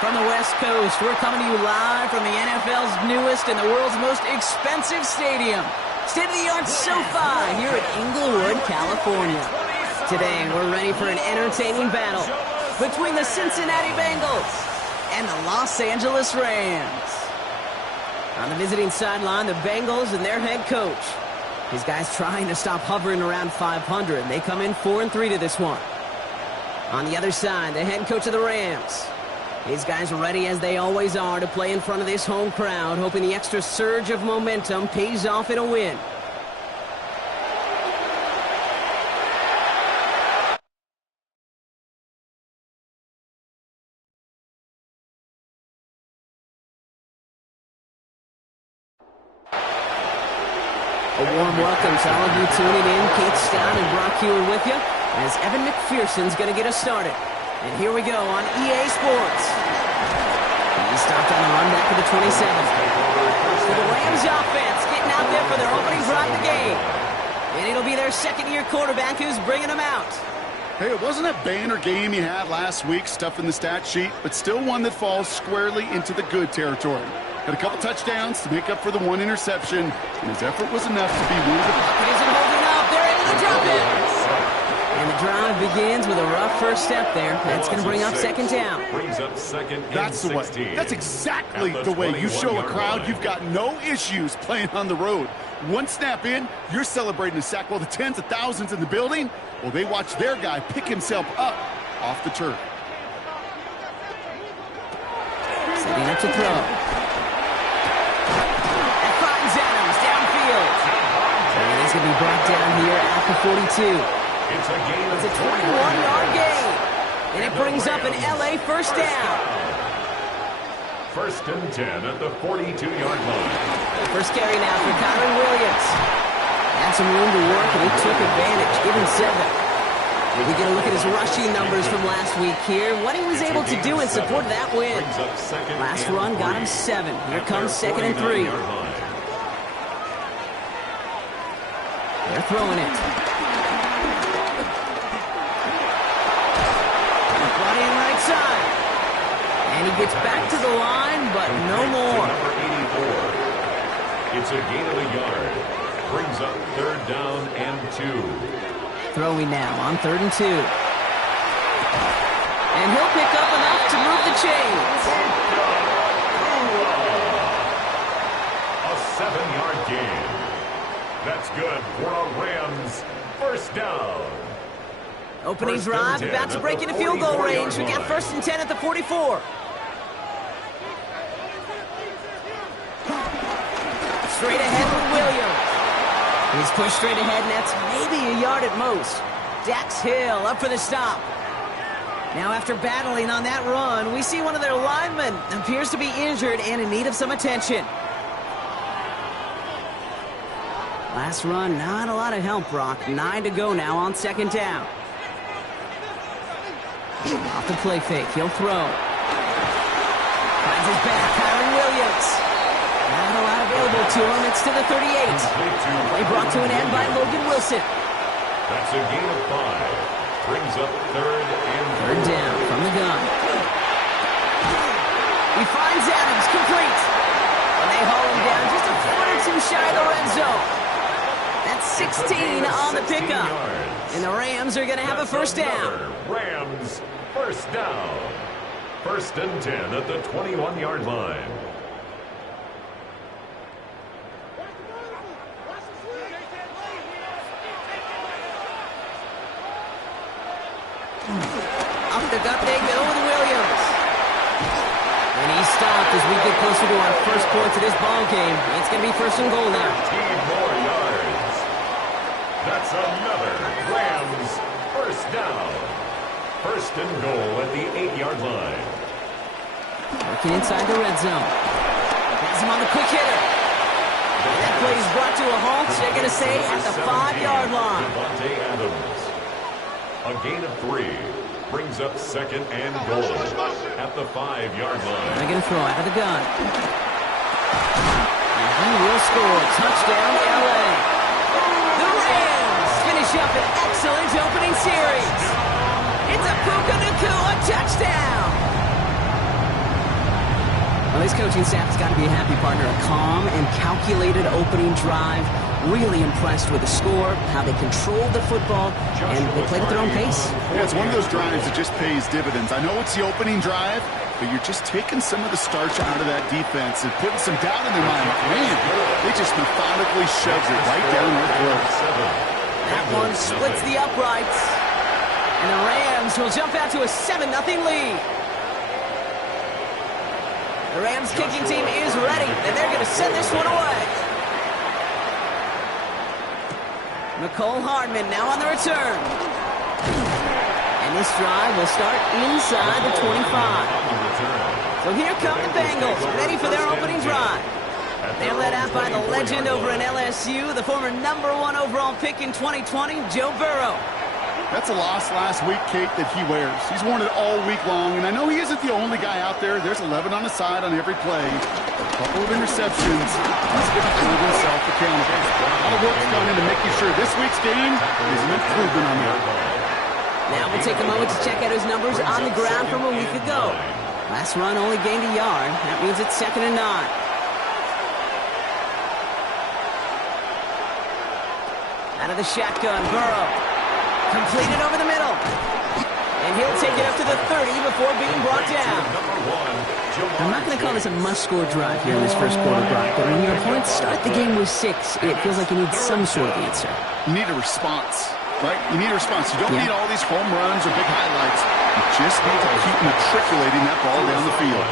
From the West Coast, we're coming to you live from the NFL's newest and the world's most expensive stadium. State-of-the-art SoFi here in Inglewood, California. Today, we're ready for an entertaining battle between the Cincinnati Bengals and the Los Angeles Rams. On the visiting sideline, the Bengals and their head coach. These guys trying to stop hovering around 500. They come in 4-3 to this one. On the other side, the head coach of the Rams. These guys are ready as they always are to play in front of this home crowd, hoping the extra surge of momentum pays off in a win. A warm welcome to all of you tuning in. Kate Stout and Brock Hewer with you as Evan McPherson's going to get us started. And here we go on EA Sports. He stopped on the run back to the 27. So the Rams offense getting out there for their opening drive of the game. And it'll be their second-year quarterback who's bringing them out. Hey, it wasn't a banner game you had last week, stuff in the stat sheet, but still one that falls squarely into the good territory. Had a couple touchdowns to make up for the one interception, and his effort was enough to be one of the... Pocket isn't holding up. They're into the drop-in. And the drive begins with a rough first step there. That's going to bring up second down. That's the way. That's exactly the way you show a crowd you've got no issues playing on the road. One snap in, you're celebrating a sack while the tens of thousands in the building, well, they watch their guy pick himself up off the turf. Setting up to throw. That finds Adams downfield. And he's going to be brought down here at the 42. It's a 21-yard gain. And it brings up an LA first down. First and 10 at the 42-yard line. First carry now for Kyron Williams. Had some room to work, and he took advantage. Give him 7. We get a look at his rushing numbers from last week here. What he was able to do in support of that win. Last run got him 7. Here comes second and 3. They're throwing it. Brought in right side. And he gets back to the line, but no more. Number 84. It's a gain of a yard. Brings up third down and 2. Throwing now on 3rd and 2. And he'll pick up enough to move the chains. A 7-yard gain. That's good for a Rams first down. Opening First drive, and 10 about to at break the into field goal 44-yard range. We got line. first and 10 at the 44. Straight ahead with Williams. He's pushed straight ahead, and that's maybe a yard at most. Dax Hill up for the stop. Now after battling on that run, we see one of their linemen appears to be injured and in need of some attention. Last run, not a lot of help, Brock. 9 to go now on second down. Off the play fake, he'll throw. Finds his back, Kyron Williams. Not a lot available to him, it's to the 38. Play brought to an end by Logan Wilson. That's a gain of 5. Brings up third down from the gun. He finds Adams, complete. And they haul him down just a foot or two shy of the red zone. That's 16 on the pickup. And the Rams are going to have a first down. Rams first down. First and 10 at the 21-yard line. Up the gut they go with Williams. And he stopped as we get closer to our first points of this ball game. It's going to be first and goal now. 15 more yards. That's another Rams first down. First and goal at the 8-yard line. Working inside the red zone. Has him on the quick hitter. And that play is brought to a halt. They're going to say at the 5-yard line. Devontae Adams. A gain of 3. Brings up second and goal at the 5-yard line. They're going to throw out of the gun. And he will score. Touchdown, LA. The Rams finish up an excellent opening series. It's a Puka Nacua touchdown. Well, his coaching staff has got to be a happy partner. A calm and calculated opening drive. Really impressed with the score, how they controlled the football, and they played at their own pace. Yeah, it's one of those drives that just pays dividends. I know it's the opening drive, but you're just taking some of the starch out of that defense and putting some doubt in their mind. Man, they just methodically shoves it right down their throats. That one splits the uprights. And the Rams will jump out to a 7-0 lead. The Rams kicking team is ready, and they're going to send this one away. Nicole Hardman now on the return. And this drive will start inside the 25. So here come the Bengals, ready for their opening drive. They're led out by the legend over in LSU, the former #1 overall pick in 2020, Joe Burrow. That's a loss last week, Kate, that he wears. He's worn it all week long, and I know he isn't the only guy out there. There's 11 on the side on every play. A couple of interceptions. He's going to hold himself accountable. A lot of work's gone into making sure this week's game is an improvement on that. Now we'll take a moment to check out his numbers on the ground from a week ago. Last run only gained a yard. That means it's 2nd and 9. Out of the shotgun, Burrow. Completed over the middle. And he'll take it up to the 30 before being brought down. I'm not going to call this a must-score drive here in this first quarter, Brock, but when your opponents start the game with 6, it feels like you need some sort of answer. You need a response, right? You need a response. You don't need all these home runs or big highlights. You just need to keep matriculating that ball down the field.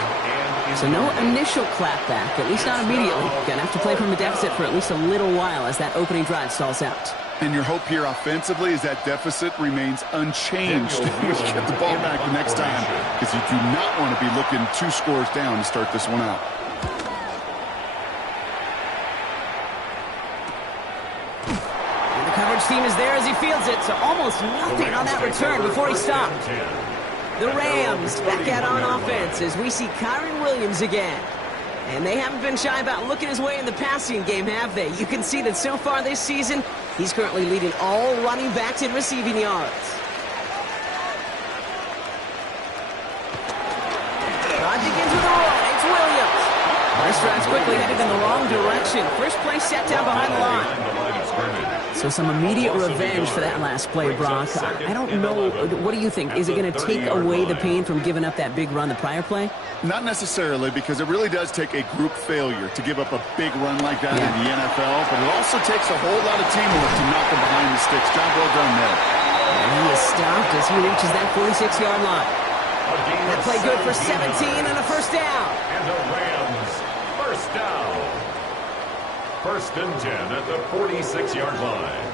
So no initial clapback, at least not immediately. Going to have to play from a deficit for at least a little while as that opening drive stalls out. And your hope here offensively is that deficit remains unchanged when you get the ball back the next time, because you do not want to be looking 2 scores down to start this one out. And the coverage team is there as he fields it, so almost nothing on that return before he stopped. The Rams back out on offense as we see Kyron Williams again. And they haven't been shy about looking his way in the passing game, have they? You can see that so far this season, he's currently leading all running backs in receiving yards. Drive begins with a run. It's Williams. This drive's quickly headed in the wrong direction. First play set down behind the line. So some immediate revenge for that last play, Brock. I don't know. What do you think? Is it going to take away the pain from giving up that big run the prior play? Not necessarily, because it really does take a group failure to give up a big run like that in the NFL, but it also takes a whole lot of teamwork to knock them behind the sticks. Job well done there. And he is stopped as he reaches that 46-yard line. That play good for 17 and a first down. And the Rams, first down. 1st and 10 at the 46-yard line.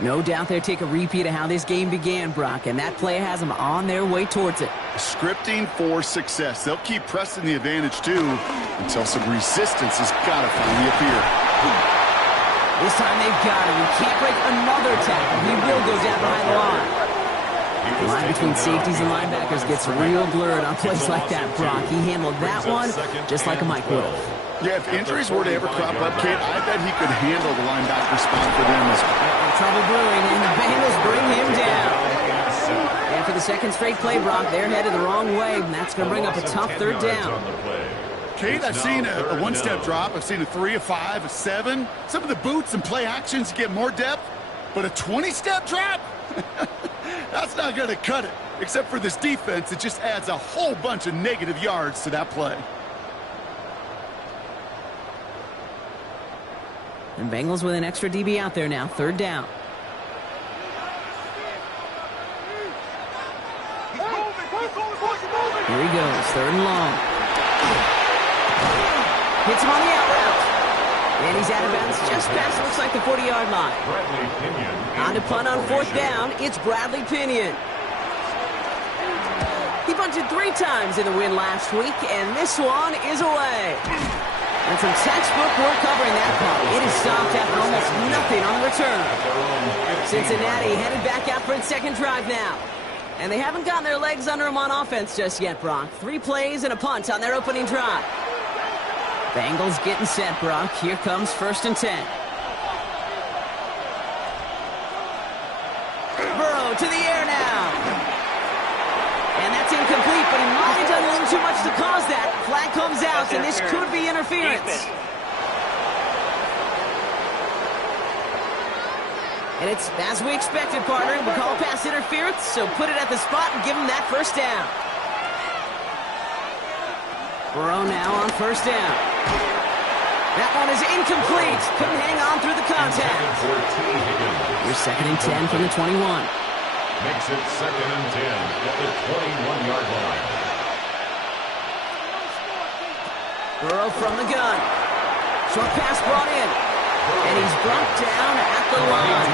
No doubt they'll take a repeat of how this game began, Brock, and that play has them on their way towards it. Scripting for success. They'll keep pressing the advantage, too, until some resistance has got to finally appear. This time they've got him. He can't break another tackle. He will go down behind the line. The line between safeties and linebackers gets real blurred on plays like that, Brock. He handled that one just like a Mike would have. Yeah, if injuries were to ever crop up, Kate, I bet he could handle the linebacker spot for them as well. Trouble brewing, and the Bengals bring him down. After the second straight play, Brock, they're headed the wrong way, and that's going to bring up a tough 3rd down. Kate, I've seen a 1-step drop. I've seen a 3, a 5, a 7. Some of the boots and play actions get more depth, but a 20-step drop? That's not going to cut it. Except for this defense, it just adds a whole bunch of negative yards to that play. And Bengals with an extra DB out there now. 3rd down. Here he goes. 3rd and long. Hits him on the out route. And he's out of bounds just past, looks like, the 40-yard line. On to punt on 4th down. It's Bradley Pinion. He punted 3 times in the win last week, and this one is away. And some textbook work covering that punt. It is stopped after almost nothing on the return. Cincinnati headed back out for its 2nd drive now. And they haven't gotten their legs under them on offense just yet, Brock. 3 plays and a punt on their opening drive. Bengals getting set, Brock. Here comes 1st and 10. Burrow to the air now. And that's incomplete, but he might unleash too much to cause that. Flag comes out, and this could be interference. And it's as we expected, partner. We call pass interference, so put it at the spot and give him that first down. Burrow now on first down. That one is incomplete. Couldn't hang on through the contact. Here's 2nd and 10 from the 21. Makes it 2nd and 10 at the 21-yard line. Burrow from the gun. Short pass brought in. And he's brought down at the line.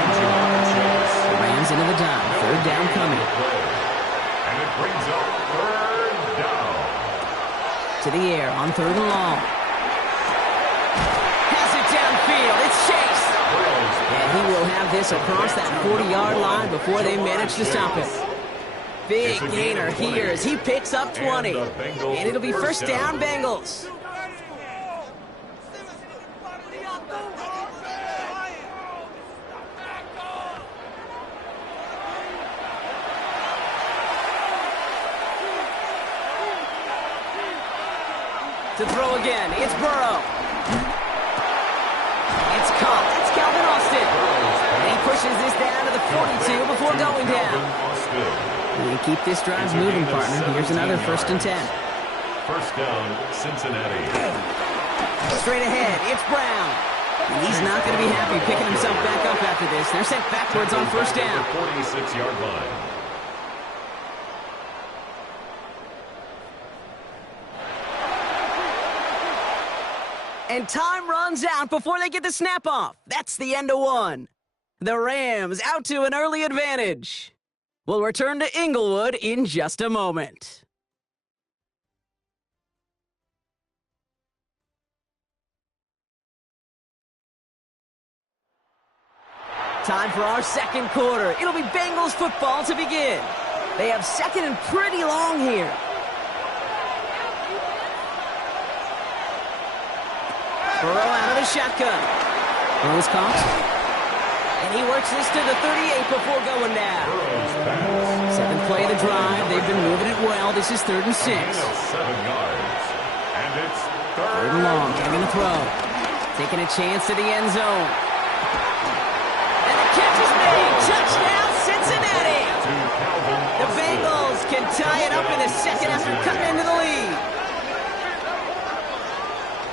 Rams into the dime. 3rd down coming. And it brings up 3rd down. To the air on 3rd and long. Pass it downfield. It's Chase. And he will have this across that 40-yard line before they manage to stop it. Big gainer here as he picks up 20. And it'll be first down, Bengals. To throw again, it's Burrow. It's caught. It's Calvin Austin. And he pushes this down to the 42 before going down. And keep this drive moving, partner. Here's another 1st and 10. First down, Cincinnati. Straight ahead, it's Brown. And he's not going to be happy picking himself back up after this. They're sent backwards on first down. 46-yard line. And time runs out before they get the snap off. That's the end of one. The Rams out to an early advantage. We'll return to Inglewood in just a moment. Time for our second quarter. It'll be Bengals football to begin. They have 2nd and pretty long here. Burrow out of the shotgun. Burrow's caught. And he works this to the 38 before going down. 7th play of the drive. They've been moving it well. This is 3rd and 6. 7 yards. And it's 3rd and long. Getting the throw. Taking a chance to the end zone. And the catch is made. Touchdown, Cincinnati. The Bengals can tie it up in the second after cutting into the lead.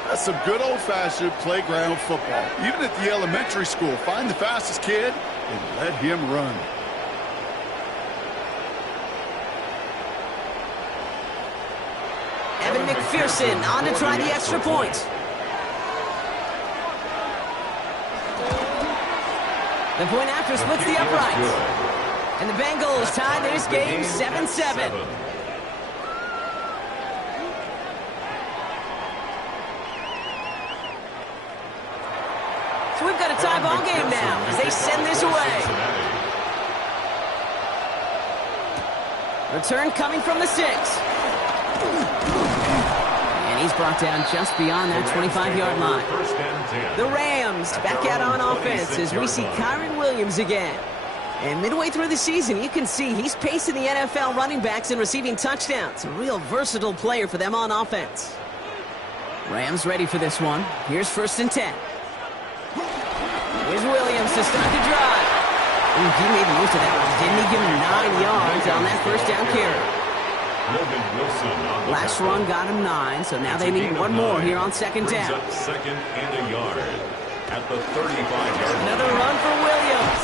That's some good old-fashioned playground football. Even at the elementary school, find the fastest kid and let him run. Evan McPherson on to try the extra point. The point after splits the uprights. And the Bengals tie this game 7-7. So we've got a tie ball game now as they send this away. Return coming from the 6. And he's brought down just beyond that 25-yard line. The Rams back out on offense as we see Kyren Williams again. And midway through the season, you can see he's pacing the NFL running backs and receiving touchdowns. A real versatile player for them on offense. Rams ready for this one. Here's 1st and 10. Here's Williams to start the drive. Ooh, he made the most of that one. Didn't he give him 9 yards on that first down carry? Last run got him 9, so now they need one more here on 2nd down. 2nd and a yard at the 35-yard line. Another run for Williams.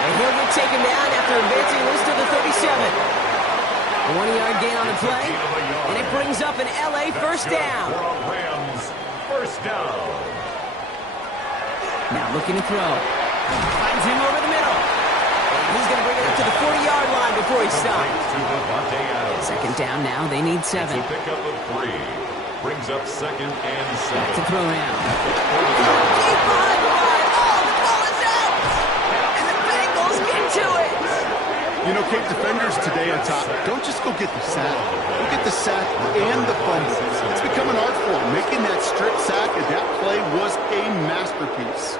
And he'll get taken down after advancing this to the 37. A 1-yard gain on the play, and it brings up an LA first down. Rams first down. Now looking to throw. Finds him over the middle. And he's going to bring it up to the 40-yard line before he stops. 2nd down now. They need 7. It's a pickup of 3. Brings up 2nd and 7. Back to throw now. Deep on the line. Oh, the ball is out. And the Bengals get to it. You know, Cape defenders today on top, don't just go get the sack. Go get the sack and the fumble. It's become an art form. Making that strip sack and that play was a masterpiece.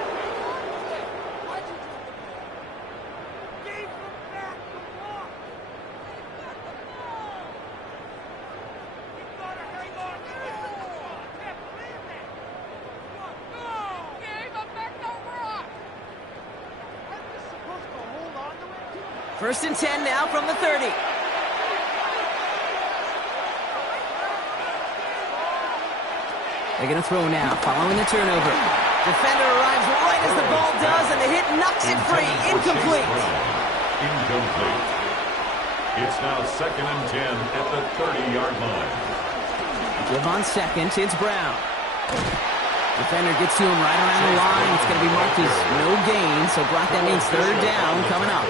First and 10 now from the 30. They're going to throw now, following the turnover. Defender arrives right as the ball does, and the hit knocks it free. Incomplete. Incomplete. It's now second and 10 at the 30-yard line. Give on second, it's Brown. Defender gets to him right around the line. It's going to be marked as no gain, so Brock, that means third down coming up.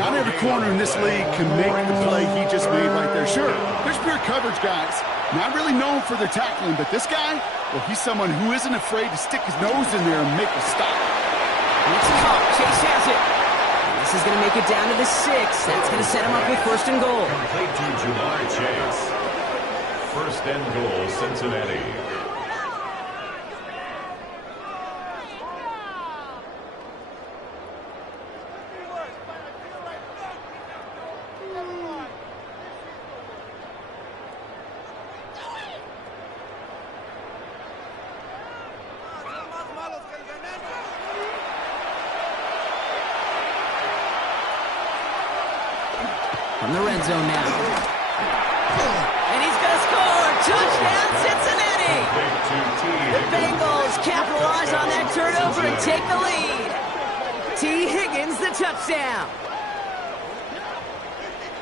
Not every corner in this league can make the play he just made right there. Sure, there's pure coverage guys. Not really known for their tackling, but this guy, well, he's someone who isn't afraid to stick his nose in there and make a stop. It's caught. Chase has it. And this is going to make it down to the 6. That's going to set him up with first and goal. Complete to Jamar Chase. First and goal, Cincinnati. From the red zone now. And he's going to score! Touchdown, Cincinnati! The Bengals capitalize on that turnover and take the lead. T. Higgins, the touchdown.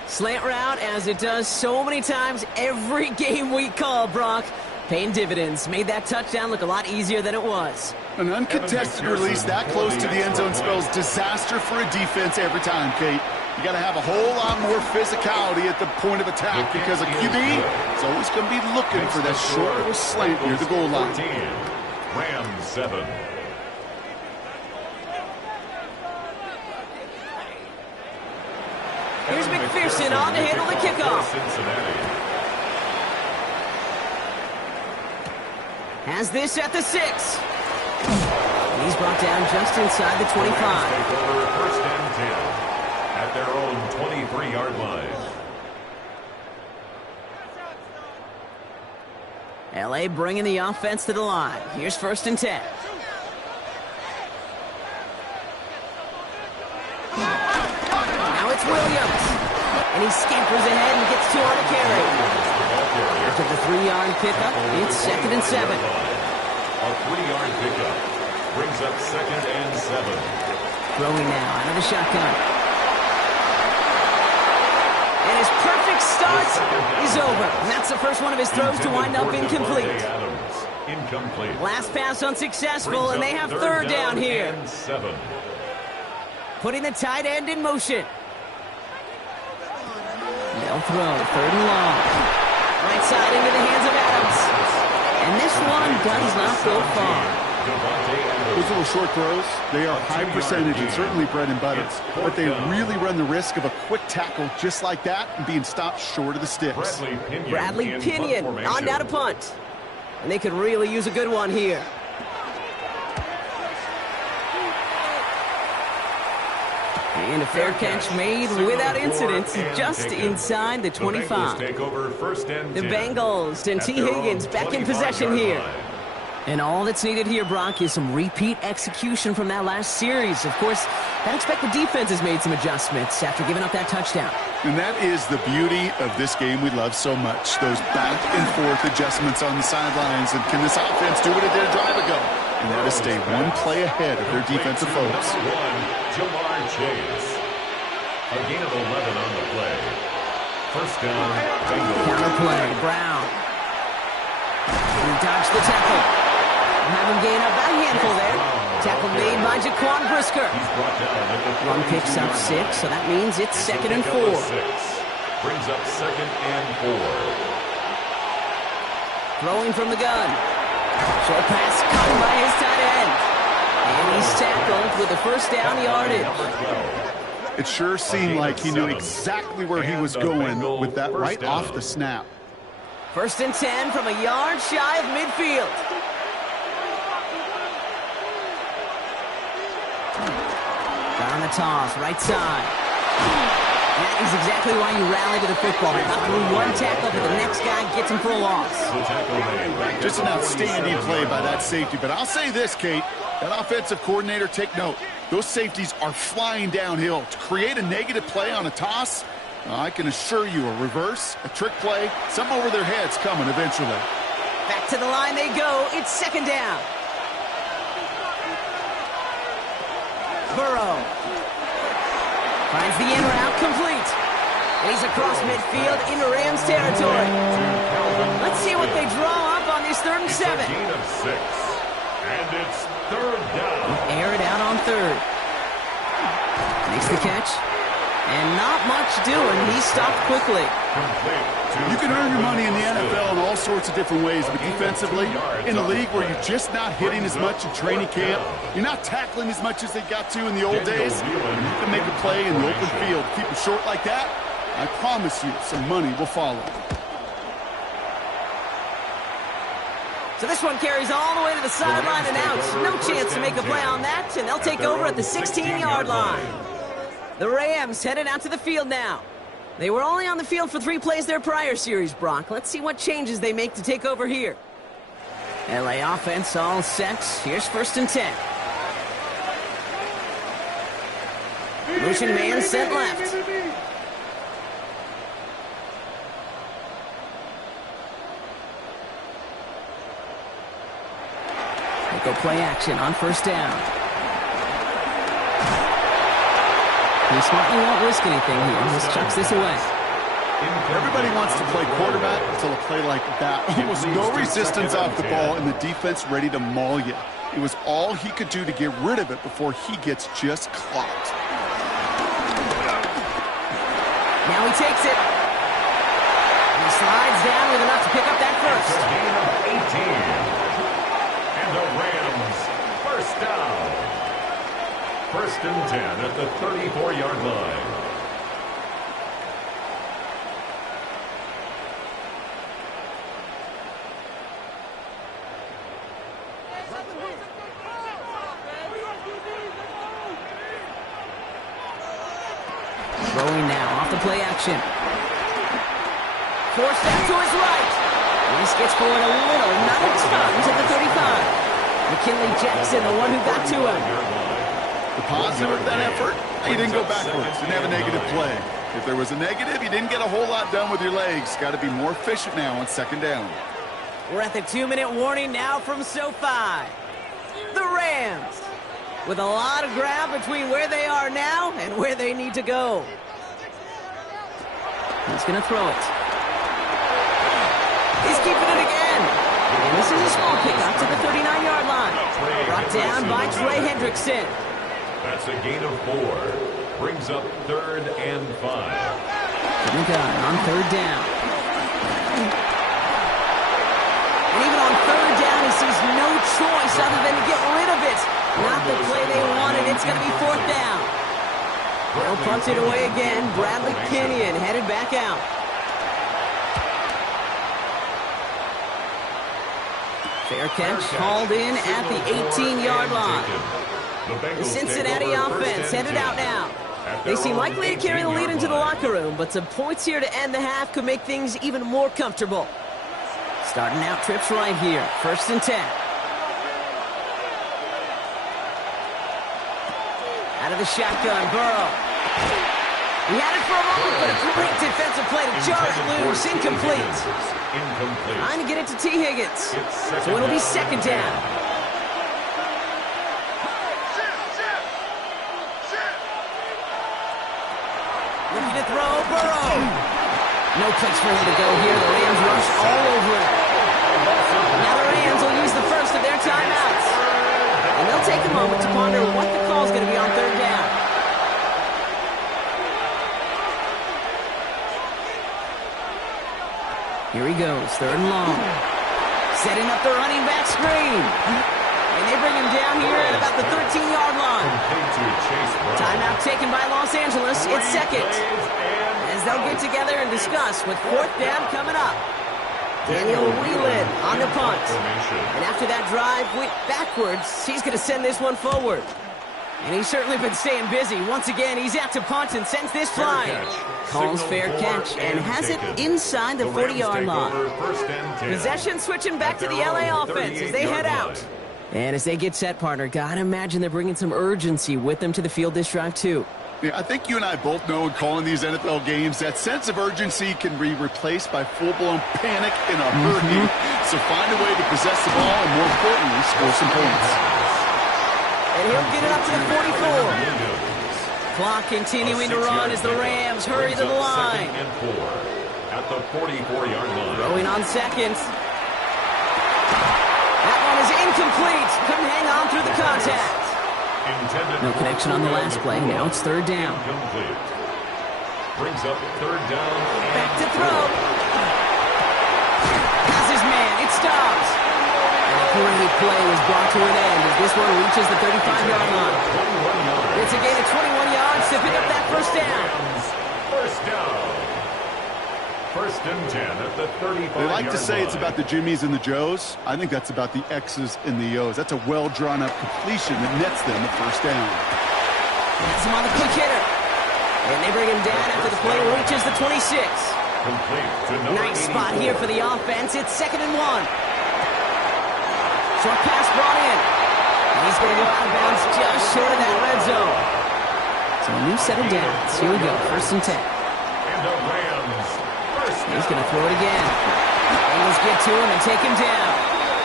Slant route, as it does so many times every game we call, Brock. Paying dividends. Made that touchdown look a lot easier than it was. An uncontested release that close to the end zone spells disaster for a defense every time, Kate. You got to have a whole lot more physicality at the point of attack because a QB is always going to be looking for that short little slant near the goal line. Rams 7. Here's McPherson on to handle the kickoff. Has this at the 6. He's brought down just inside the 25. First and 10 at their own 23-yard line. LA bringing the offense to the line. Here's first and 10. Now it's Williams. And he scampers ahead and gets 2 on the carry. After the 3-yard pickup, it's second and 7. A 3-yard pickup brings up second and 7. Throwing now out of the shotgun. And his perfect start is over. And that's the first one of his throws to wind up incomplete. Incomplete. Last pass unsuccessful, and they have third down here. 7. Putting the tight end in motion. They'll throw, third and long. Right side into the hands of Adams. And this one does not go far. Those little short throws, they are high percentage and certainly bread and butter. But they really run the risk of a quick tackle just like that and being stopped short of the sticks. Bradley Pinion on down to punt. And they could really use a good one here. And a fair catch made without incident, just inside the 25. The Bengals and T. Higgins back in possession here. And all that's needed here, Brock, is some repeat execution from that last series. Of course, I expect the defense has made some adjustments after giving up that touchdown. And that is the beauty of this game we love so much. Those back and forth adjustments on the sidelines. And can this offense do what it did a drive ago? And that is stay one play ahead of their defensive foes. Jamar Chase. A gain of 11 on the play. First down, Bengals. Counter play, Brown. He dodged the tackle. Have him gain up a handful there. Tackle made by Jaquan Brisker. Run picks up 6, so that means it's second and 4. Brings up second and 4. Throwing from the gun. Short pass caught by his tight end. And he's tackled with the first down yardage. It sure seemed like he knew exactly where he was going with that right off the snap. First and 10 from a yard shy of midfield. Down the toss, right side. That is exactly why you rally to the football. Not through one tackle, but the next guy gets him for a loss. Just an outstanding play by that safety. But I'll say this, Kate. That offensive coordinator, take note. Those safeties are flying downhill. To create a negative play on a toss, I can assure you a reverse, a trick play, something over their heads coming eventually. Back to the line they go. It's second down. Burrow finds the in route complete. And he's across midfield into Rams territory. Let's see what they draw up on this 3rd and 7. Gain of 6. And it's 3rd down. Air it out on 3rd. Makes the catch. And not much doing. He stopped quickly. You can earn your money in the NFL in all sorts of different ways, but defensively, in a league where you're just not hitting as much in training camp, you're not tackling as much as they got to in the old days, and you can make a play in the open field. Keep it short like that, I promise you some money will follow. So this one carries all the way to the sideline and out. No chance to make a play on that, and they'll take over at the 16-yard line. The Rams headed out to the field now. They were only on the field for 3 plays their prior series, Brock. Let's see what changes they make to take over here. LA offense all set. Here's 1st and 10. Motion man set left. They go play action on 1st down. He smartly won't risk anything here. Just chucks this away. Everybody wants to play quarterback until a play like that. Almost no resistance off the ball and the defense ready to maul you. It was all he could do to get rid of it before he gets just clocked. Now he takes it. He slides down with enough to pick up that first. Gain of 18. And the Rams, 1st down. 1st and 10 at the 34-yard line. Throwing now off the play action. Forced out to his right. This gets forward a little, not a ton, to the 35. McKinley Jackson, the one who got to him. The positive of that effort, he didn't go backwards, didn't have a negative play. If there was a negative, you didn't get a whole lot done with your legs. Got to be more efficient now on 2nd down. We're at the 2-minute warning now from SoFi. The Rams, with a lot of ground between where they are now and where they need to go. He's going to throw it. He's keeping it again. And this is a small pickup to the 39-yard line. Brought down by Trey Hendrickson. That's a gain of 4. Brings up 3rd and 5. From the gun on 3rd down. And even on 3rd down, he sees no choice other than to get rid of it. Not the play they wanted. It's going to be 4th down. They'll punt it away again. Bradley Kenyon headed back out. Fair catch called in at the 18-yard line. The Cincinnati offense headed out now. They seem likely to carry the lead into the locker room, but some points here to end the half could make things even more comfortable. Starting out trips right here. 1st and 10. Out of the shotgun, Burrow. He had it for a moment, but a great defensive play to jar it loose. Incomplete. Trying to get it to T. Higgins. So it'll be 2nd down. Looking to throw, Burrow. No place for him to go here. The Rams rush all over it. Now the Rams will use the first of their timeouts. And they'll take a moment to ponder what the call is going to be on 3rd down. Here he goes, 3rd and long. Setting up the running back screen. And they bring him down here at about the 13-yard line. Timeout taken by Los Angeles. It's 2nd. As they'll get together and discuss with 4th down coming up. Daniel Whelan on the punt. And after that drive went backwards, he's going to send this one forward. And he's certainly been staying busy. Once again, he's out to punt and sends this flying. Calls fair catch and has it inside the 40-yard line. Possession switching back to the LA offense as they head out. And as they get set, partner, gotta imagine they're bringing some urgency with them to the field this drive, too. Yeah, I think you and I both know in calling these NFL games that sense of urgency can be replaced by full-blown panic in a hurry. So find a way to possess the ball and, more importantly, score some points. And he'll get it up to the 44. Clock continuing to run as the Rams hurry to the line. And 4 at the 44-yard line. Throwing on second. That one is incomplete. Couldn't hang on through the contact. No connection on the last play. Now it's third down. Incomplete. Brings up third down. Back to throw. Has his man. It stops. And a great play was brought to an end as this one reaches the 35-yard line. It's a gain of 21 yards to pick up that first down. First down. First and 10 at the 35-yard line. They like to say it's about the Jimmies and the Joes. I think that's about the X's and the O's. That's a well-drawn-up completion that nets them the first down. Has him on the quick hitter. And they bring him down after the play reaches the 26. Nice spot here for the offense. It's 2nd and 1. Short pass brought in. He's going to go out of bounds just short of that red zone. So a new set of downs. Here we go. 1st and 10. And the Rams. He's going to throw it again. Bengals get to him and take him down.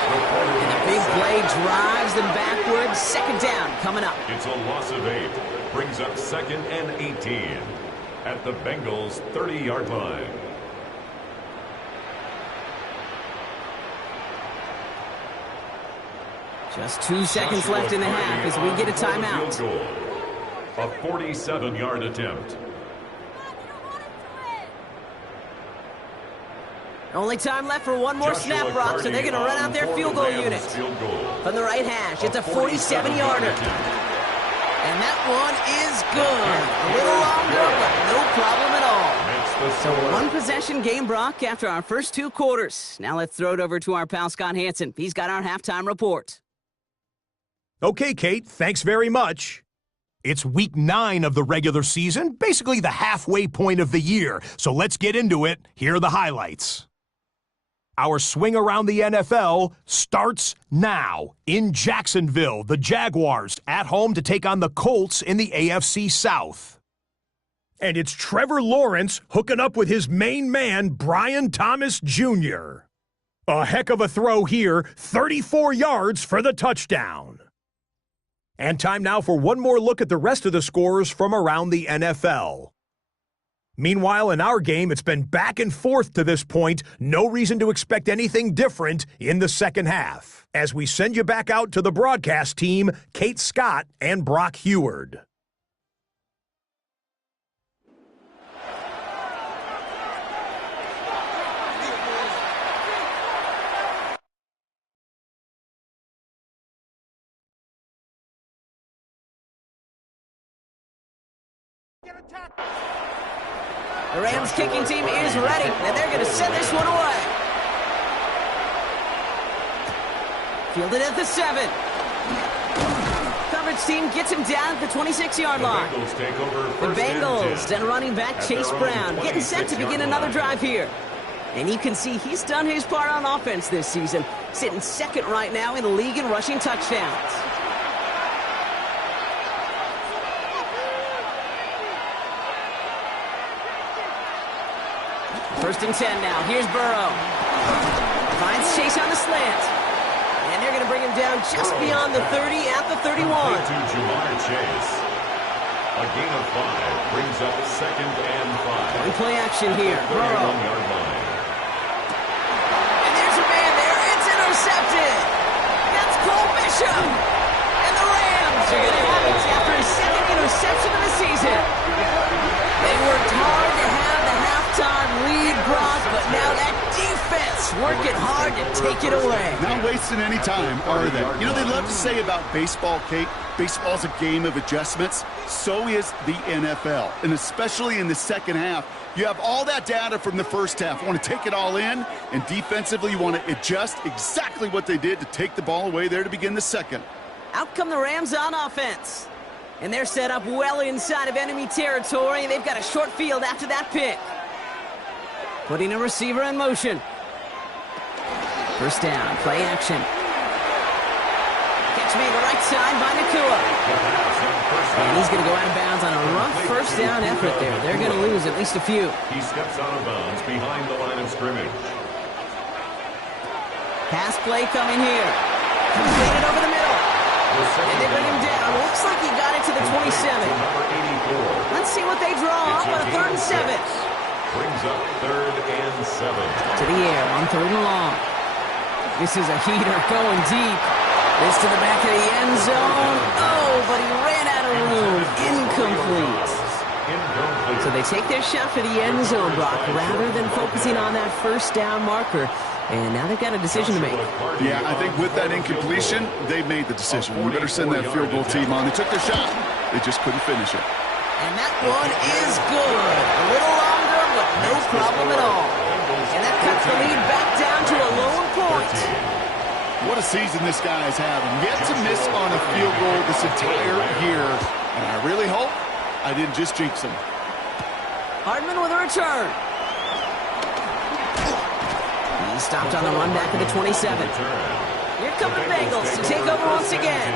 And a big play drives them backwards. 2nd down coming up. It's a loss of 8. Brings up 2nd and 18 at the Bengals' 30-yard line. Just 2 seconds left in the half as we get a timeout. A 47-yard attempt. Only time left for one more snap, Brock, so they're going to run out their field goal unit. From the right hash, it's a 47-yarder. And that one is good. A little longer, but no problem at all. So one possession game, Brock, after our first 2 quarters. Now let's throw it over to our pal Scott Hansen. He's got our halftime report. Okay, Kate, thanks very much. It's week 9 of the regular season, basically the halfway point of the year. So let's get into it. Here are the highlights. Our swing around the NFL starts now. In Jacksonville, the Jaguars at home to take on the Colts in the AFC South. And it's Trevor Lawrence hooking up with his main man, Brian Thomas Jr. A heck of a throw here, 34 yards for the touchdown. And time now for one more look at the rest of the scores from around the NFL. Meanwhile, in our game, it's been back and forth to this point. No reason to expect anything different in the second half. As we send you back out to the broadcast team, Kate Scott and Brock Heward. The Rams kicking team is ready, and they're going to send this one away. Fielded at the 7. Coverage team gets him down at the 26-yard line. The Bengals and running back Chase Brown getting set to begin another drive here. And you can see he's done his part on offense this season, sitting 2nd right now in the league in rushing touchdowns. First and 10 now. Here's Burrow. Finds Chase on the slant. And they're going to bring him down just beyond the 30 at the 31. To Jamar Chase. A gain of 5 brings up 2nd and 5. One play action here. Burrow. And there's a man there. It's intercepted. That's Cole Bishop. And the Rams are going to have it after his 2nd interception of the season. They worked hard to have the halftime lead, Brock, but now that defense working hard to take it away. Not wasting any time, are they? You know, they love to say about baseball, Kate, baseball's a game of adjustments. So is the NFL, and especially in the second half. You have all that data from the first half. You want to take it all in, and defensively you want to adjust exactly what they did to take the ball away there to begin the second. Out come the Rams on offense. And they're set up well inside of enemy territory, and they've got a short field after that pick. Putting a receiver in motion. First down, play action. catch made right side by Nakua. And he's going to go out of bounds on a rough first down effort there. They're going to lose at least a few. He steps out of bounds behind the line of scrimmage. Pass play coming here. Completed over the middle. And they bring him down. Looks like he got it to the 27. Let's see what they draw up on a 3rd and 7. Brings up 3rd and 7. To the air on 3rd and long. This is a heater going deep. This to the back of the end zone. Oh, but he ran out of room. Incomplete. So they take their shot for the end zone block rather than focusing on that first down marker. And now they've got a decision to make. Yeah, I think with that incompletion, they made the decision. We better send that field goal team on. They took their shot. They just couldn't finish it. And that one is good. A little longer, but no problem at all. And that cuts the lead back down to a lower point. What a season this guy is having. Yet to miss on a field goal this entire year. And I really hope I didn't just jinx him. Hardman with a return. He stopped on the run back to the 27. Here come the Bengals to take over once again.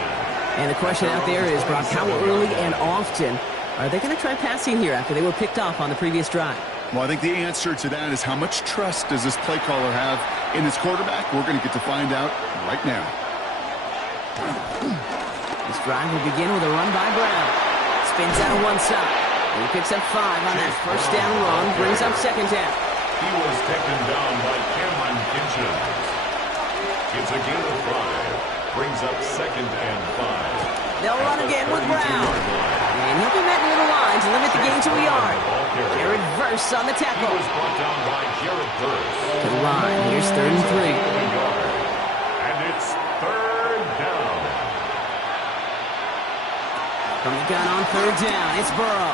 And the question out there is, Brock, how early and often are they going to try passing here after they were picked off on the previous drive? Well, I think the answer to that is how much trust does this play caller have in his quarterback? We're going to get to find out right now. This drive will begin with a run by Brown. Spins out of one side. And he picks up 5 on that first down run, brings up 2nd down. He was taken down by Cameron Kinchins. It's a gain of 5. Brings up 2nd and 5. They'll run again with Brown. And he'll be met near the line to limit the gain to a yard. Jared Verse on the tackle. He was brought down by Jared Verse. To the line. Here's 3rd and 3. And it's 3rd down. From the gun on 3rd down, it's Burrow.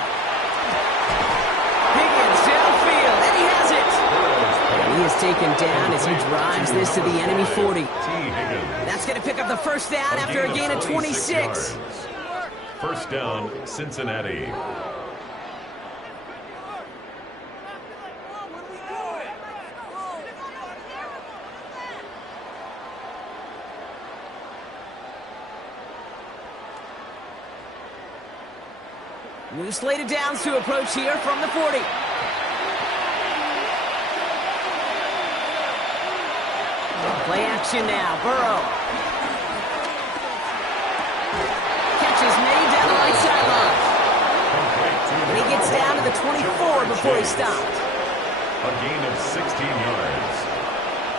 Higgins downfield, and he has it. And he is taken down as he drives this to the enemy 40. That's going to pick up the first down after a gain of 26. First down, Cincinnati. New slated downs to approach here from the 40. Play action now. Burrow. Catch is made down the right sideline. And he gets down to the 24 before he stopped. A gain of 16 yards.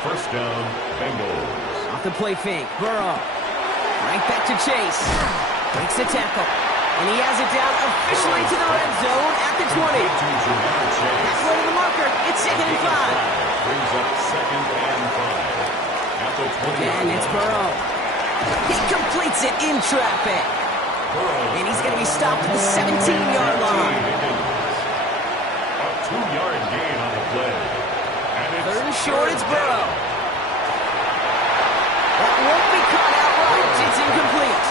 First down, Bengals. Off the play fake. Burrow. Right back to Chase. Breaks the tackle. And he has it down officially to the red zone at the 20. Halfway to the marker. It's 2nd and 5. Brings up 2nd and 5. At the 20. Again, it's Burrow. He completes it in traffic. And he's going to be stopped at the 17-yard line. A 2-yard gain on the play. And it's 3rd and short, it's Burrow. That won't be caught outright. It's incomplete.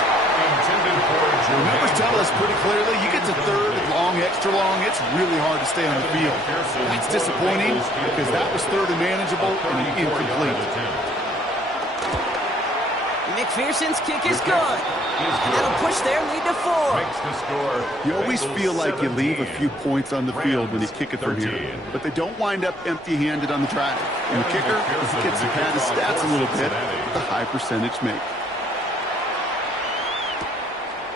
The numbers tell us pretty clearly, you get to 3rd and long, extra long, it's really hard to stay on the field. That's disappointing because that was 3rd and manageable and incomplete. McPherson's kick is good. And that'll push their lead to 4. Makes the score. You always feel like you leave a 17. few points on the field when you kick it from here. But they don't wind up empty-handed on the drive. And the kicker, if he gets to pad his stats a little bit, the high percentage make.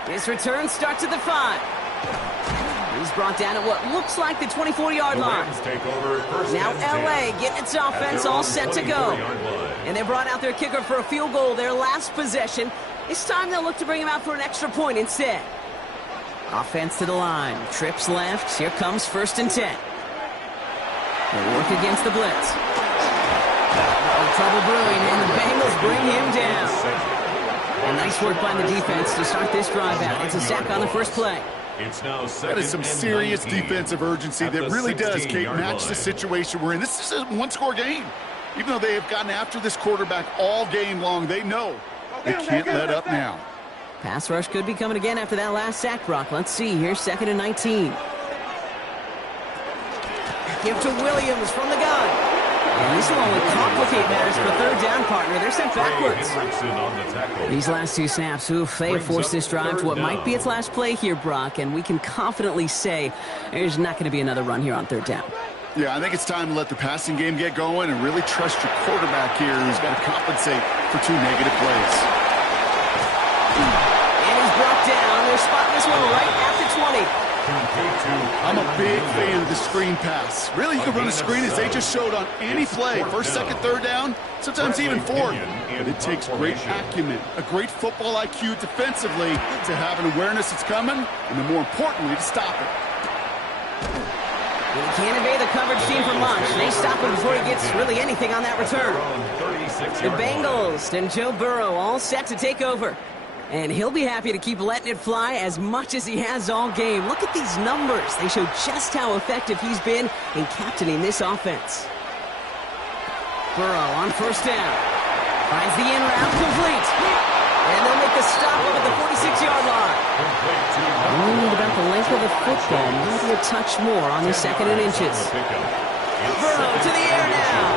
His return starts at the 5. He's brought down at what looks like the 24-yard line. Now L.A. getting its offense all set to go. And they brought out their kicker for a field goal their last possession. This time they'll look to bring him out for an extra point instead. Offense to the line. Trips left. Here comes 1st and 10. They work against the blitz. Trouble brewing, and the Bengals bring him down. And nice work by the defense to start this drive out. It's a sack on the first play. It's now that is some serious defensive urgency that really does, Kate, match the situation we're in. This is a one-score game. Even though they have gotten after this quarterback all game long, they know they can't let up now. Pass rush could be coming again after that last sack, Brock. Let's see. Here's 2nd and 19. Give to Williams from the gun. And this will only complicate matters for third down, partner. They're sent backwards. These last two snaps, they have forced this drive to what might be its last play here, Brock, and we can confidently say there's not going to be another run here on third down. Yeah, I think it's time to let the passing game get going and really trust your quarterback here, who's got to compensate for two negative plays. And he's brought down. They're spotting this one right at the 20. I'm a big fan of the screen pass. Really, you can run a screen as they just showed on any play. First, second, third down, sometimes even fourth. But it takes great acumen, a great football IQ defensively to have an awareness it's coming, and then more importantly, to stop it. He can't evade the coverage team for much. They stop him before he gets really anything on that return. The Bengals and Joe Burrow all set to take over. And he'll be happy to keep letting it fly as much as he has all game. Look at these numbers. They show just how effective he's been in captaining this offense. Burrow on first down. Finds the in route complete. And they'll make the stop up at the 46-yard line. About the length of the football, maybe a touch more on the second and inches. Burrow to the air now.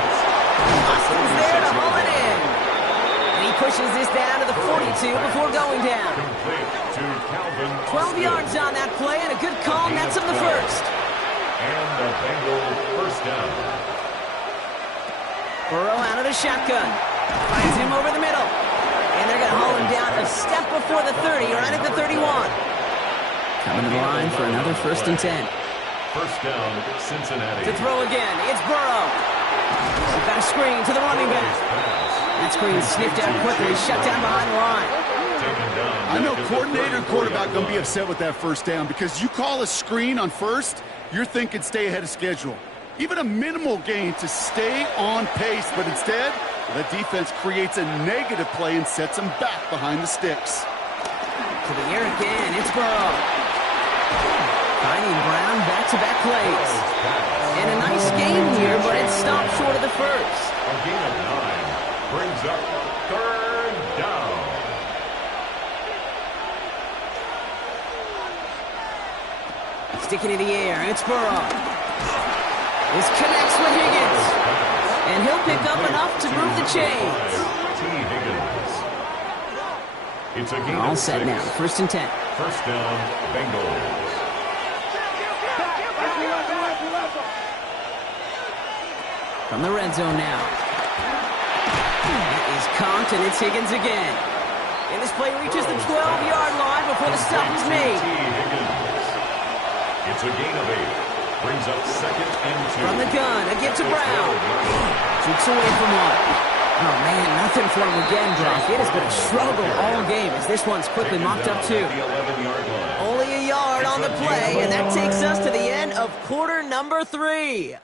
Austin's there to haul it in. And he pushes this down to the 42 before going down. 12 yards on that play, and a good call nets him the first. And the Bengals first down. Burrow out of the shotgun. Finds him over the middle. And they're going to haul him down a step before the 30, right at the 31. Coming to the line for another first and 10. First down, Cincinnati. To throw again, it's Burrow. He's got a screen to the running back. That screen sniffed out quickly, shut down behind the line. I know coordinator and quarterback going to be upset with that first down because you call a screen on first, you're thinking stay ahead of schedule. Even a minimal gain to stay on pace, but instead, the defense creates a negative play and sets them back behind the sticks. To the air again, it's Burrow. Finding Brown back-to-back plays. And a nice game here, but it stopped short of the first. A gain of 9 brings up third down. Sticking in the air, it's Burrow. This connects with Higgins. And he'll pick up enough to move the chains. It's a gain all set 6. now, first and 10. First down, Bengals. From the red zone now. That is caught, and it's Higgins again. And this play reaches the 12-yard line before the stop is made. It's a gain of 8. Brings up second and 2. From the gun, a give to Brown. Shoots away from one. Oh, man, nothing for him again, Brock. It has been a struggle all game as this one's quickly mopped up, too. Only a yard on the play, and that takes us to the end of quarter number 3.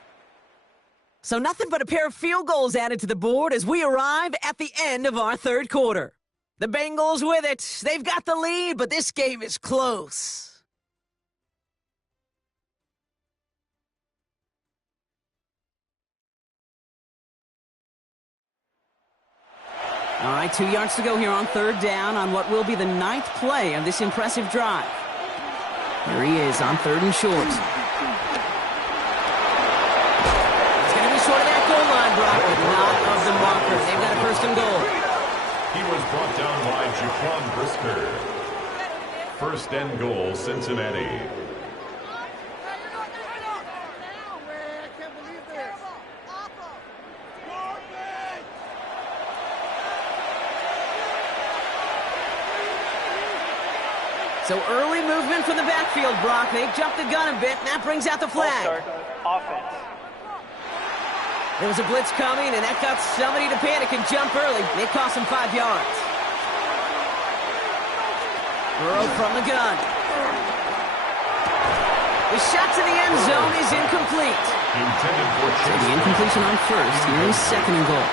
So nothing but a pair of field goals added to the board as we arrive at the end of our third quarter. The Bengals with it. They've got the lead, but this game is close. All right, 2 yards to go here on third down on what will be the 9th play of this impressive drive. Here he is on third and short. He's going to be short of that goal line, Brock, but not of the marker. They've got a first and goal. He was brought down by Jaquan Brisker. First and goal, Cincinnati. So early movement from the backfield, Brock. They've jumped the gun a bit, and that brings out the flag. Offense. There was a blitz coming, and that got somebody to panic and jump early. It cost him 5 yards. Burrow from the gun. The shot to the end zone is incomplete. Intended for So the incompletion on first. Here is second and goal.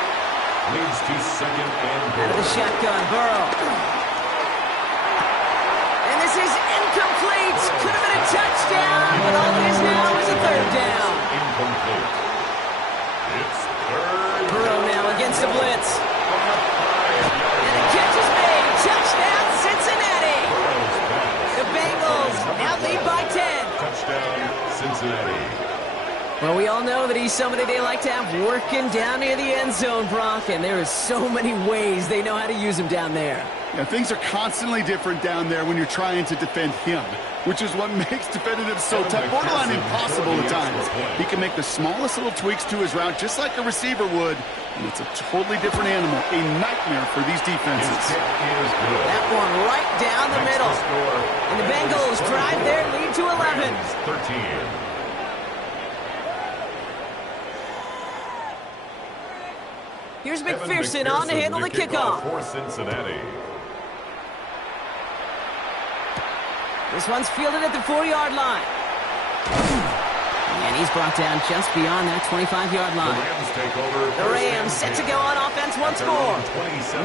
leads to second and Out of the goal. shotgun, Burrow. This is incomplete. Could have been a touchdown, but all it is now is a third down. Incomplete. It's third. Burrow now against the blitz. And the catch is made. Touchdown, Cincinnati. The Bengals now lead by 10. Touchdown, Cincinnati. Well, we all know that he's somebody they like to have working down near the end zone, Brock, and there is so many ways they know how to use him down there. Yeah, things are constantly different down there when you're trying to defend him, which is what makes defending him so tough, borderline impossible at times. He can make the smallest little tweaks to his route just like a receiver would, and it's a totally different animal, a nightmare for these defenses. That one right down the middle. And the Bengals drive their lead to 11. 13. Here's McPherson on to handle the kickoff. For Cincinnati. This one's fielded at the 4-yard line. And he's brought down just beyond that 25-yard line. The Rams set to go on offense once more.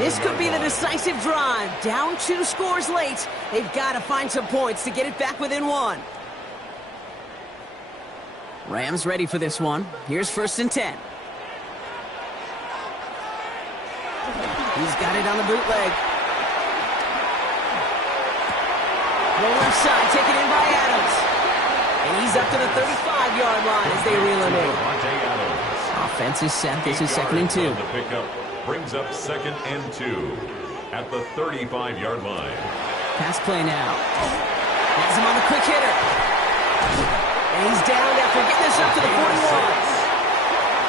This could be the decisive drive. Down 2 scores late. They've got to find some points to get it back within 1. Rams ready for this one. Here's 1st and 10. He's got it on the bootleg. The left side taken in by Adams. And he's up to the 35-yard line as they reel him in. Offense is set. This is 2nd and 2. The pickup brings up 2nd and 2 at the 35-yard line. Pass play now. Has him on the quick hitter. And he's down after getting this up to the 41.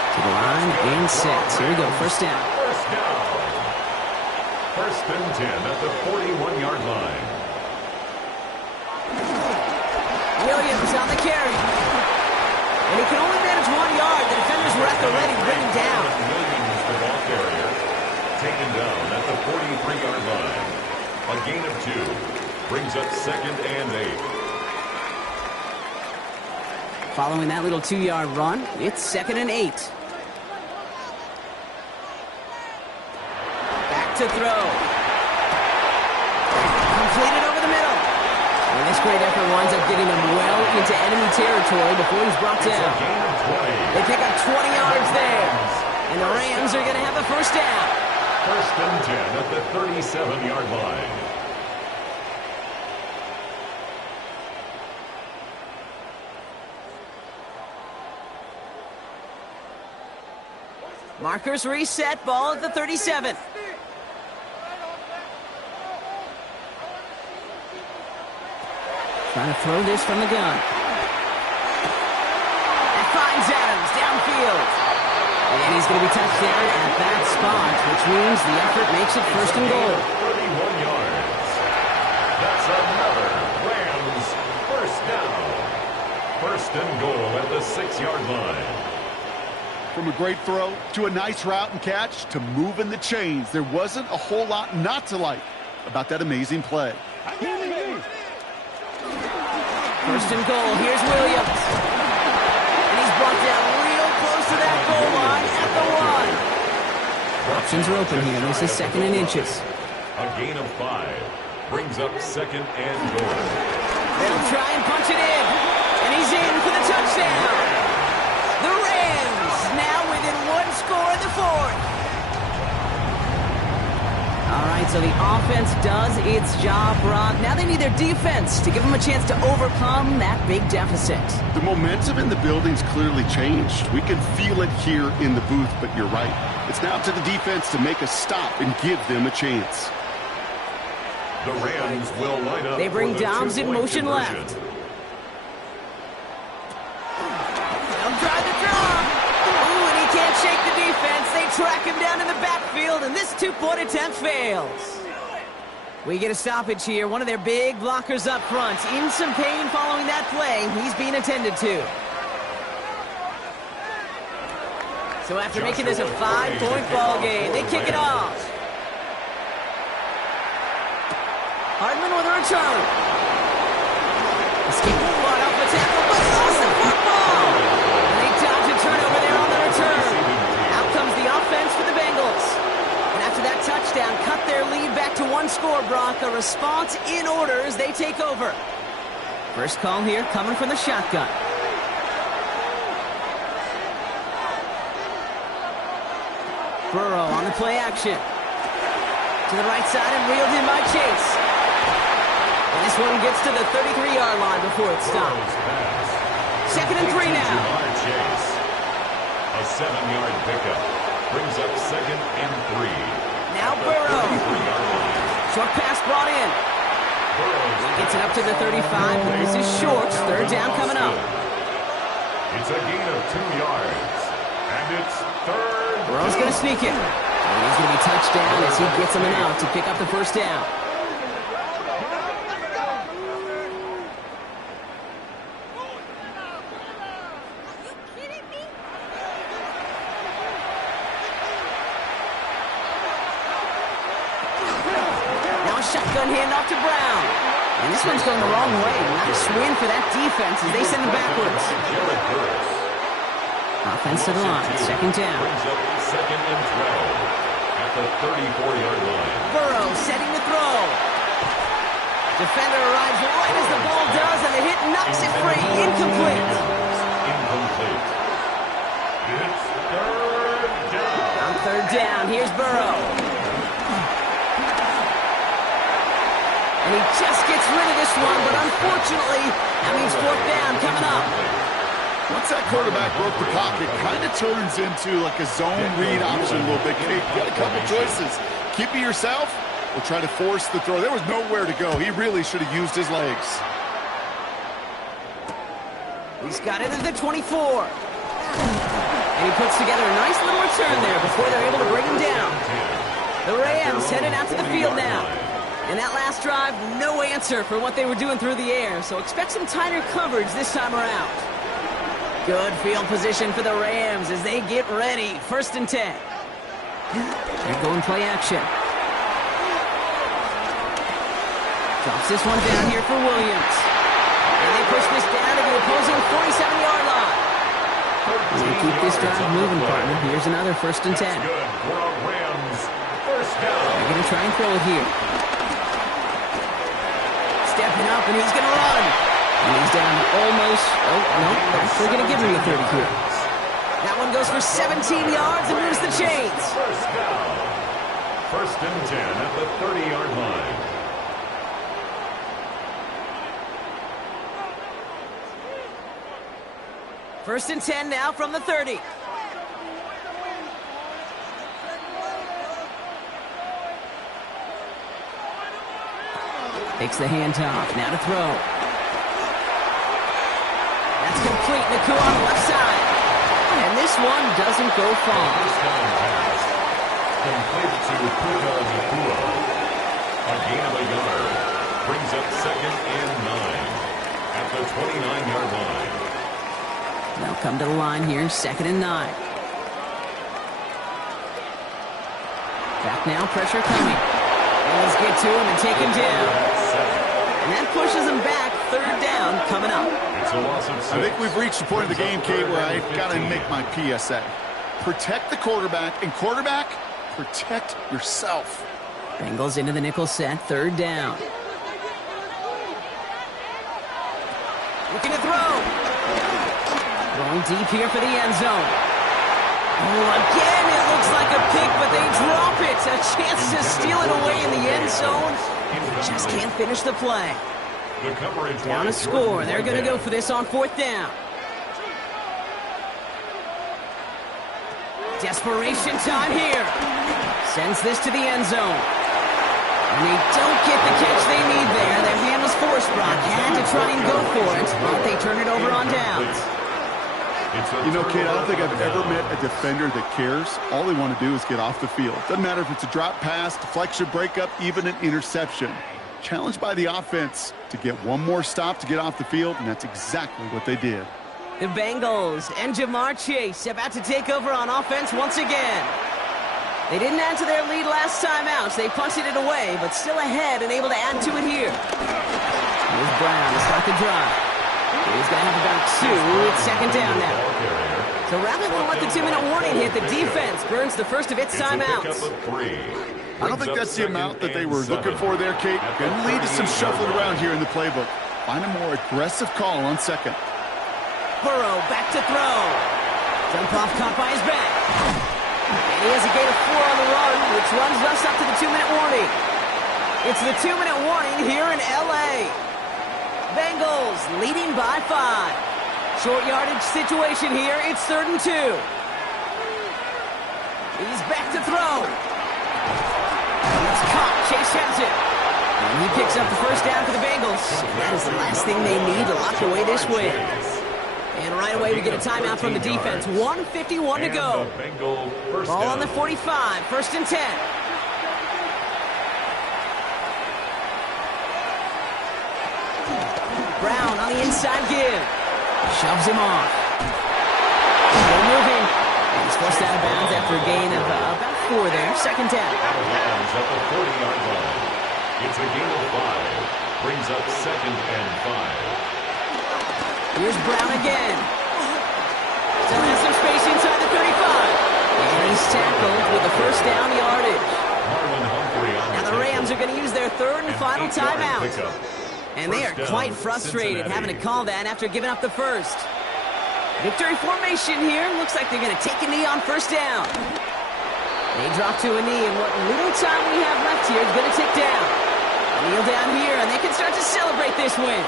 To the line and set. Here we go. 1st down. 1st down. 1st and 10 at the 41-yard line. Williams on the carry. And he can only manage 1 yard. The defenders were at the ready to bring him down. Williams, the ball carrier, taken down at the 43-yard line. A gain of 2 brings up 2nd and 8. Following that little 2-yard run, it's 2nd and 8. To throw. Completed over the middle. And this great effort winds up getting them well into enemy territory before he's brought down. They pick up 20 yards there. And the Rams are going to have a 1st down. 1st and 10 at the 37-yard line. Markers reset. Ball at the 37. Trying to throw this from the gun. And finds Adams downfield. And he's going to be touched down at that spot, which means the effort makes it 1st and goal. 31 yards. That's another Rams 1st down. 1st and goal at the 6-yard line. From a great throw to a nice route and catch to moving the chains, there wasn't a whole lot not to like about that amazing play. 1st and goal. Here's Williams. And he's brought down real close to that goal line at the 1. Options are open here. This is 2nd and inches. A gain of 5 brings up 2nd and goal. They'll try and punch it in. And he's in for the touchdown. The Rams now within 1 score in the 4th. All right, so the offense does its job, Brock. Now they need their defense to give them a chance to overcome that big deficit. The momentum in the building's clearly changed. We can feel it here in the booth, but you're right. It's now up to the defense to make a stop and give them a chance. The Rams will line up. They bring Dobbs in motion conversion. left. They'll try the draw. Ooh, and he can't shake the defense. They track him down in the backfield, and this 2-point attempt fails. We get a stoppage here. One of their big blockers up front. In some pain following that play. He's being attended to. So after making this a 5-point ball game, they kick it off. Hardman with a return. Escaping one off the tackle, but lost the football. And they dodge a turnover there on the return. Out comes the offense for the Bengals. And after that touchdown, cut their lead back to 1 score, Brock. A response in order as they take over. First call here coming from the shotgun. Burrow on the play action. To the right side and reeled in by Chase. And this one gets to the 33-yard line before it stops. 2nd and 3 now. chase. A 7-yard pickup brings up 2nd and 3. Now Burrow. Short pass brought in. He gets it up to the 35, but this is short. 3rd down coming up. It's a gain of 2 yards. And it's 3rd. Burrow's going to sneak it. And he's going to be touchdown as he gets him an out to pick up the 1st down. Shotgun handoff to Brown. And this one's going the wrong way. Nice win for that defense as they send him backwards. Offensive line, 2nd down. Brings up 2nd and 12 at the 34-yard line. Burrow setting to throw. Defender arrives right as the ball does, and the hit knocks it free. Incomplete. Incomplete. It's 3rd down. On 3rd down, here's Burrow. And he just gets rid of this one, but unfortunately, that means 4th down coming up. Once that quarterback broke the pocket, kind of turns into like a zone read option a little bit. You got a couple choices. Keep it yourself or try to force the throw. There was nowhere to go. He really should have used his legs. He's got it at the 24. And he puts together a nice little return there before they're able to bring him down. The Rams headed out to the field now. And that last drive, no answer for what they were doing through the air, so expect some tighter coverage this time around. Good field position for the Rams as they get ready. 1st and 10. They're going play action. Drops this one down here for Williams. And they push this down to the opposing 47-yard line. They keep this drive moving, partner. Here's another 1st and 10. They're going to try and throw it here. Stepping up, and he's going to run. And he's down almost, actually going to give him the 30 here. That one goes for 17 yards and moves the chains. 1st down. 1st and 10 at the 30-yard line. First and 10 now from the 30. Takes the handoff, now to throw. That's complete, Nakua on the left side. And this one doesn't go far. Complete to Puka Nakua. A gain of a yard. Brings up 2nd and 9 at the 29-yard line. They'll come to the line here, 2nd and 9. Back now, pressure coming. And let's get to him and take him down. And that pushes him back. 3rd down coming up. It's a loss of 6. I think we've reached the point of the game, Kate, where I've got to make my PSA. Protect the quarterback, and quarterback, protect yourself. Bengals into the nickel set, 3rd down. Looking to throw. Going deep here for the end zone. Oh, again, it looks like a pick, but they drop it. A chance to steal it away in the end zone. Just can't finish the play. Down a score. They're going to go for this on 4th down. Desperation time here. Sends this to the end zone. And they don't get the catch they need there. Their hand was forced, Brock. Had to try and go for it, but they turn it over on downs. You know, Kate, I don't think I've ever met a defender that cares. All they want to do is get off the field. Doesn't matter if it's a drop pass, deflection, breakup, even an interception. Challenged by the offense to get one more stop to get off the field, and that's exactly what they did. The Bengals and Jamar Chase about to take over on offense once again. They didn't add to their lead last time out, so they punted it away, but still ahead and able to add to it here. Here's Brown to start the drive. He's going to have about 2. It's 2nd down now. So rather than let the 2-minute warning hit, the defense burns the first of its timeouts. I don't think that's the amount that they were looking for there, Kate. Going to lead to some shuffling around here in the playbook. Find a more aggressive call on 2nd. Burrow back to throw. Jump off caught by his back. And he has a gain of 4 on the run, which runs us up to the 2-minute warning. It's the 2-minute warning here in L.A. Bengals leading by 5. Short yardage situation here. It's 3rd and 2. He's back to throw. It's caught. Chase has it. And he picks up the first down for the Bengals. And that is the last thing they need to lock away this win. And right away we get a timeout from the defense. 1:51 to go. Ball on the 45. 1st and 10. Brown on the inside give. Shoves him off. They're moving. He's forced out of bounds after a gain of about 4 there. 2nd down. Out of bounds at the 40-yard line. It's a gain of 5. Brings up 2nd and 5. Here's Brown again. Still has some space inside the 35. And he's tackled with the first down yardage. Now the Rams are going to use their 3rd and final timeout. And they are quite frustrated having to call that after giving up the first. Victory formation here. Looks like they're going to take a knee on 1st down. They drop to a knee, and what little time we have left here is going to tick down. Kneel down here, and they can start to celebrate this win.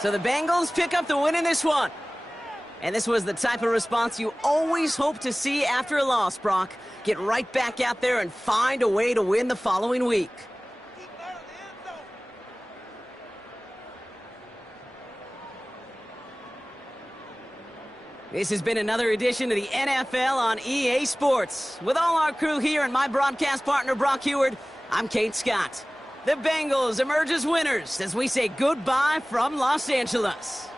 So the Bengals pick up the win in this one. And this was the type of response you always hope to see after a loss, Brock. Get right back out there and find a way to win the following week. This has been another edition of the NFL on EA Sports. With all our crew here and my broadcast partner, Brock Heward, I'm Kate Scott. The Bengals emerge as winners as we say goodbye from Los Angeles.